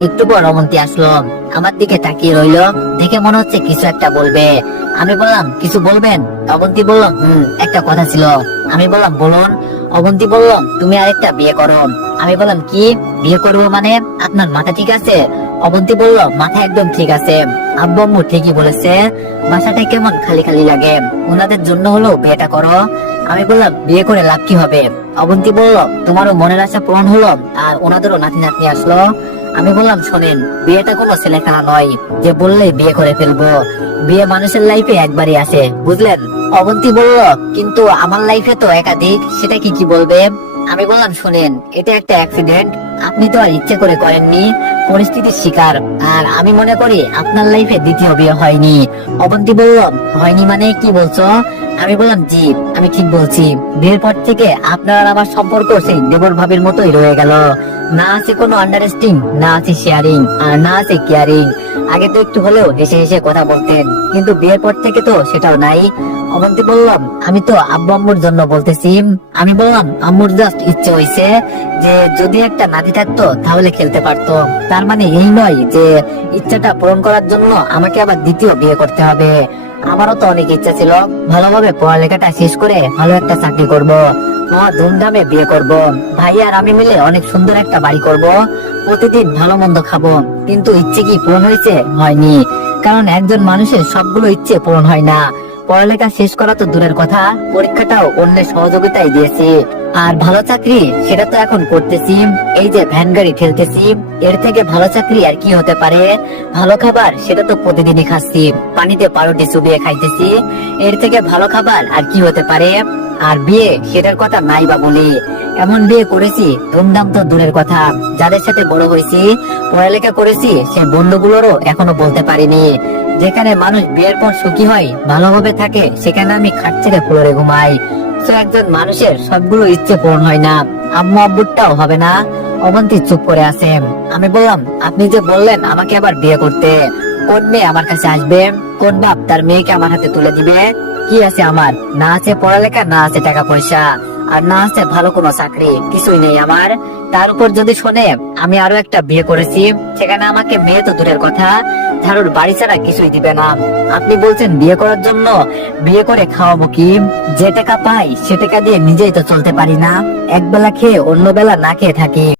একটু পর রমন্তি আসলো, আমার দিকে তাকিয়ে রইলো। দেখে মনে হচ্ছে কিছু একটা বলবে। আমি বললাম, কিছু বলবেন? অবন্তী বলল, একটা কথা ছিল। আমি বললাম, বলুন। অবন্তী বলল, তুমি আরেকটা বিয়ে করো। আমি বললাম, কি বিয়ে করবো মানে? আপনার মাথা ঠিক আছে? অবন্তী বলল, মাথা একদম ঠিক আছে। আব্বু আম্মু ঠিকই বলেছে, বাসাটা কেমন খালি খালি লাগে, ওনাদের জন্য হলো বিয়েটা করো। আমি বললাম, বিয়ে করে লাভ কি হবে? অবন্তী বলল, তোমারও মনের আশা পূরণ হলো, আর ওনাদেরও নাতি নাতনি আসলো। আমি বললাম, শোনেন, বিয়েটা কোনো ছেলে খেলা নয় যে বললেই বিয়ে করে ফেলবো। বিয়ে মানুষের লাইফে একবারই আসে, বুঝলেন? অবন্তী বলল, কিন্তু আমার লাইফে তো একাধিক, সেটা কি কি বলবে? আমি বললাম, শুনেন, এটা একটা অ্যাক্সিডেন্ট, আপনি তো আর ইচ্ছে করে করেননি, পরিস্থিতির শিকার। আর আমি মনে করি আপনার লাইফে দ্বিতীয় বিয়ে হয়নি। অবন্তী বলল, হয়নি মানে কি বলছো? আমি বললাম, জি, আমি ঠিক বলছি। বিয়ের পর থেকে আপনার আর আমার সম্পর্ক সেই দেবর ভাবির মতোই রয়ে গেল। না আছে কোনো আন্ডারস্ট্যান্ডিং, না আছে শেয়ারিং, আর না আছে কেয়ারিং। আগে তো একটু হলেও হেসে হেসে কথা বলতেন, কিন্তু বিয়ের পর থেকে তো সেটাও নাই। অবন্তী বললাম, আমি তো আব্বু আম্মুর জন্য বলতেছি। আমি বললাম, আম্মুর জাস্ট ইচ্ছে হয়েছে যে যদি একটা নাতি থাকতো তাহলে খেলতে পারতো। তার মানে এই নয় যে ইচ্ছাটা পূরণ করার জন্য আমাকে আবার দ্বিতীয় বিয়ে করতে হবে। আমারও তো অনেক ইচ্ছা ছিল, ভালোভাবে পড়ালেখাটা শেষ করে ভালো একটা চাকরি করব, ধুমধামে বিয়ে করব, ভাই আর আমি মিলে অনেক সুন্দর একটা বাড়ি করব, প্রতিদিন ভালো মন্দ খাবো। কিন্তু ইচ্ছে কি পূরণ হয়েছে? হয়নি। কারণ একজন মানুষের সবগুলো ইচ্ছে পূরণ হয় না। পড়ালেখা শেষ করা তো দূরের কথা, পরীক্ষাটাও অন্যের সহযোগিতায় দিয়েছি। আর ভালো চাকরি, সেটা তো এখন করতেছি, এই যে ভ্যান গাড়ি ঠেলতেছি। এর থেকে ভালো চাকরি আর কি হতে পারে? ভালো খাবার, সেটা তো প্রতিদিনই খাচ্ছি, পানিতে পাউরুটি চুবিয়ে খাইতেছি। এর থেকে ভালো খাবার আর কি হতে পারে? আর বিয়ে, সেটার কথা নাই বা বলি, এমন বিয়ে করেছি ধুমধাম তো দূরের কথা, যাদের সাথে বড় হয়েছি, পড়ালেখা করেছি, সে বন্ধুগুলোরও এখনো বলতে পারিনি। যেখানে মানুষ বিয়ের পর সুখী হয়, ভালোভাবে থাকে, সেখানে আমি খাট ছেড়ে ফ্লোরে ঘুমাই। তো একজন মানুষের সবগুলো ইচ্ছে পূরণ হয় না, আম্মু আব্বুরটাও হবে না। অবন্তী চুপ করে আছে। আমি বললাম, আপনি যে বললেন আমাকে আবার বিয়ে করতে, কোন মেয়ে আমার কাছে আসবে? কোন বাপ তার মেয়েকে আমার হাতে তুলে দিবে? কি আছে আমার? না আছে পড়ালেখা, না আছে টাকা পয়সা, আর না আছে ভালো কোনো চাকরি, কিছুই নেই আমার। তার উপর যদি শোনে আমি আরো একটা বিয়ে করেছি, সেখানে আমাকে মেয়ে তো দূরের কথা, ঝাড়ুর বাড়ি ছাড়া কিছুই দিবে না। আপনি বলছেন বিয়ে করার জন্য, বিয়ে করে খাওয়াবো কি? যে টাকা পাই সে টাকা দিয়ে নিজেই তো চলতে পারি না, এক বেলা খেয়ে অন্য বেলা না খেয়ে থাকি।